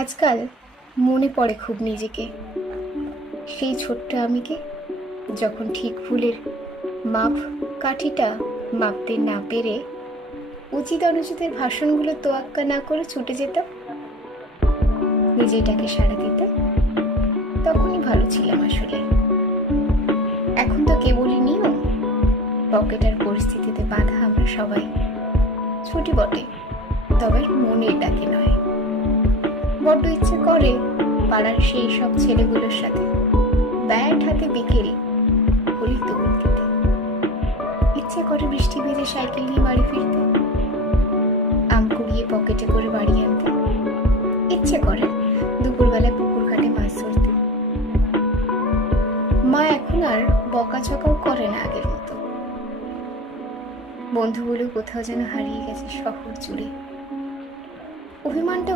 আজকাল মনে পড়ে খুব নিজেকে, সেই ছোট্ট আমিকে, যখন ঠিক ভুলের মাপ কাঠিটা মাপতে না পেরে উচিত অনুচিতের ভাষণগুলো তোয়াক্কা না করে ছুটে যেতাম, নিজেটাকে সাড়া দিতে। তখনই ভালো ছিলাম আসলে। এখন তো কেবলই নিয়ম, পকেট আর পরিস্থিতিতে বাধা আমরা সবাই। ছুটি বটে, তবে মনের ডাকে নয়। বড্ড ইচ্ছে করে পাড়ার সেই সব ছেলেগুলোর সাথে ব্যাট হাতে বিকেলে হোলি দৌড় দিতে। ইচ্ছে করে বৃষ্টি ভেজে সাইকেল নিয়ে বাড়ি ফিরতে, আম কুড়িয়ে পকেটে করে বাড়ি আনতে। ইচ্ছে করে দুপুরবেলায় পুকুর ঘাটে মাছ ধরতে। মা এখন আর বকাঝকাও করে না আগের মতো। বন্ধুগুলো কোথাও যেন হারিয়ে গেছে শহর জুড়ে। অভিমানটা